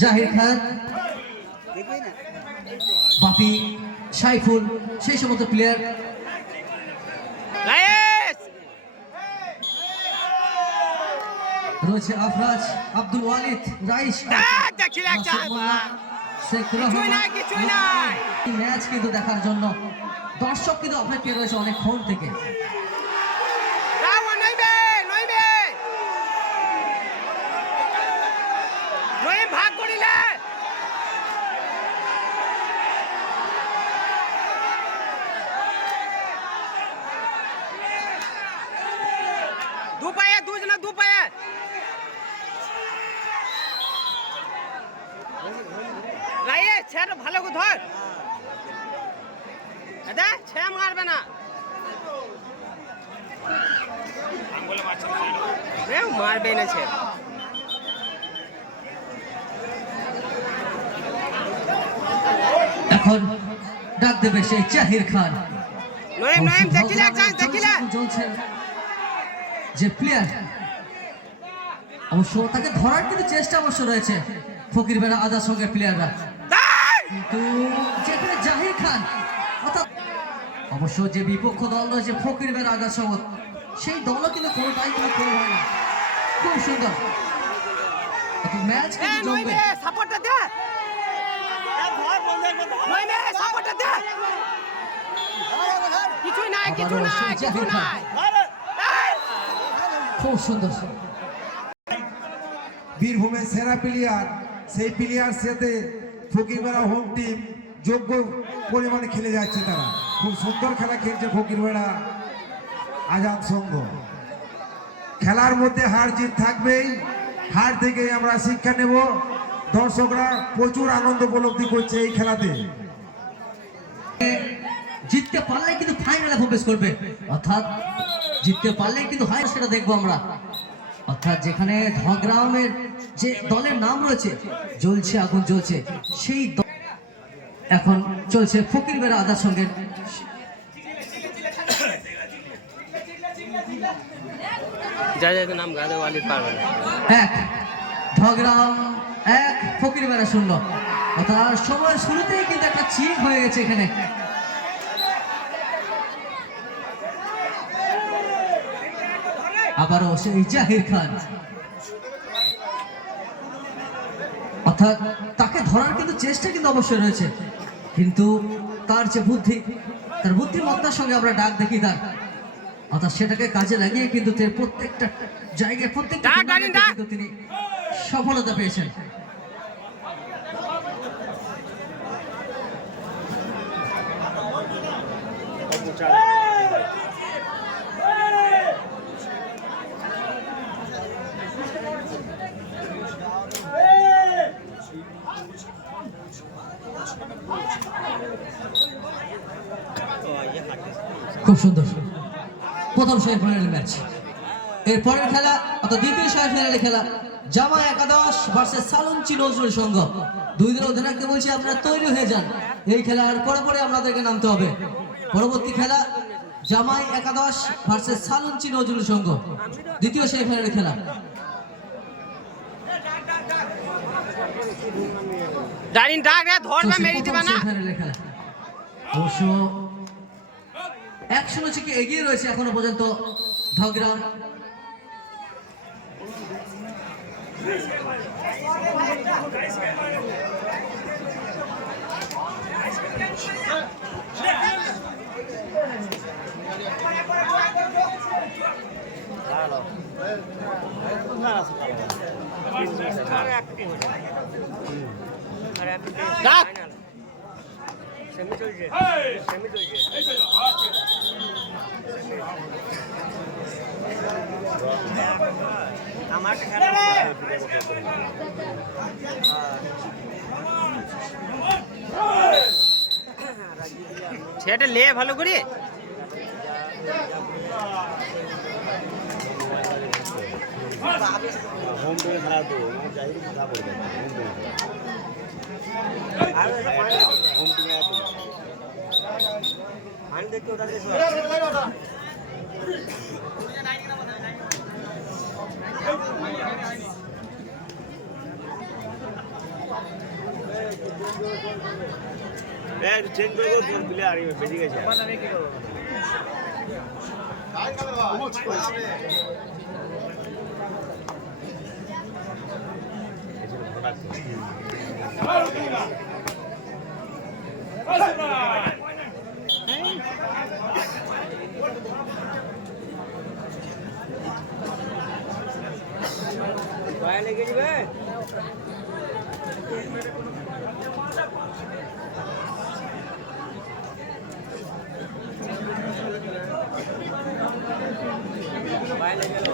জাহির খান, বাপি, সাইফুল, সেই সমস্ত প্লেয়ার। রয়েছে আফরাজ, আব্দুল ওয়ালিদ, রাইস, ম্যাচ কিন্তু দেখার জন্য দর্শক কিন্তু অপেক্ষায় রয়েছে অনেকক্ষণ থেকে। ভাগ করিলে দু পায়ে দুজনা দু পায়ে রাইয়ে ছেড় ভালো করে ধর দাদা ছে মারবে না আঙ্গুলে মারছে রে মারবে না ছে এখন ডাক দেবে সেই জাহির খান। নয়ম নয়ম দেখিলে দেখিলে চলছে যে প্লেয়ার, অবশ্য তাকে ধরার কিন্তু চেষ্টা অবশ্য রয়েছে ফকির বেড়া আদার সঙ্গে প্লেয়াররা, কিন্তু যেখানে জাহির খান অর্থাৎ অবশ্য যে বিপক্ষ দল রয়েছে ফকির বেড়া আদার সঙ্গে, সেই দলও কিন্তু কোনোটাই কিন্তু খেলা হয় না। খুব সুন্দর ম্যাচ কিন্তু জমবে। সাপোর্টটা দে নয়মে সাপোর্টটা দে কিছু নাই কিছু নাই কিছু নাই খুব সুন্দর। বীরভূমের সেরা প্লেয়ার, সেই প্লেয়ার সাথে ফকিরবেড়া হোম টিম যোগ্য পরিমাণে খেলে যাচ্ছে। তারা খুব সুন্দর খেলা খেলছে ফকিরবেড়া আজাদ সংঘ। খেলার মধ্যে হার জিত থাকবেই, হার থেকে আমরা শিক্ষা নেব। দর্শকরা প্রচুর আনন্দ উপলব্ধি করছে এই খেলাতে। জিততে পারলে কিন্তু ফাইনালে প্রবেশ করবে, অর্থাৎ জিততে পারলে কিন্তু হয় সেটা দেখবো আমরা। অর্থাৎ যেখানে ধগ্রামের যে দলের নাম রয়েছে জ্বলছে আগুন জ্বলছে, সেই এখন চলছে ফকির বেড়া আদার সঙ্গে। নাম গাদে ওয়ালিদ পারবে এক ধগ্রাম এক ফকির বেড়া শূন্য। অর্থাৎ সময় শুরুতেই কিন্তু একটা চিক হয়ে গেছে এখানে। আবারও সেই জাহির খান, অর্থাৎ তাকে ধরার কিন্তু চেষ্টা কিন্তু অবশ্যই রয়েছে, কিন্তু তার যে বুদ্ধি, তার বুদ্ধিমত্তার সঙ্গে আমরা ডাক দেখি তার, অর্থাৎ সেটাকে কাজে লাগিয়ে কিন্তু প্রত্যেকটা জায়গায় প্রত্যেকটা কিন্তু তিনি সফলতা পেয়েছেন। খুব সুন্দর প্রথম সেমিফাইনাল ম্যাচ। এরপরের খেলা অর্থাৎ দ্বিতীয় সেমিফাইনালে খেলা জামাই একাদশ ভার্সেস সালুঞ্চি নজরুল সংঘ। দুই দিনের অধিনায়ককে বলছি আপনারা তৈরি হয়ে যান, এই খেলার পরে আপনাদেরকে নামতে হবে। পরবর্তী খেলা জামাই একাদশ ভার্সেস সালুঞ্চি নজরুল সংঘ, দ্বিতীয় সেমিফাইনালের খেলা। ডাইন ডাক রে ধরবে মেরে দিবা না। অবশ্য 1-0 থেকে এগিয়ে রয়েছে এখনো পর্যন্ত ধগ্রাম। সেমি চলছে সেমি চলছে আমার সেটা লে ভালো করে होम पे खड़ा तो जाहिर खड़ा पड़ गया होम पे आया तो पानी देख के उधर देखो চেঞ্জ করে তোর প্লেয়ার বেরিয়ে গেছে পায়ে লেগে যাবে পায়ে লেগে গেল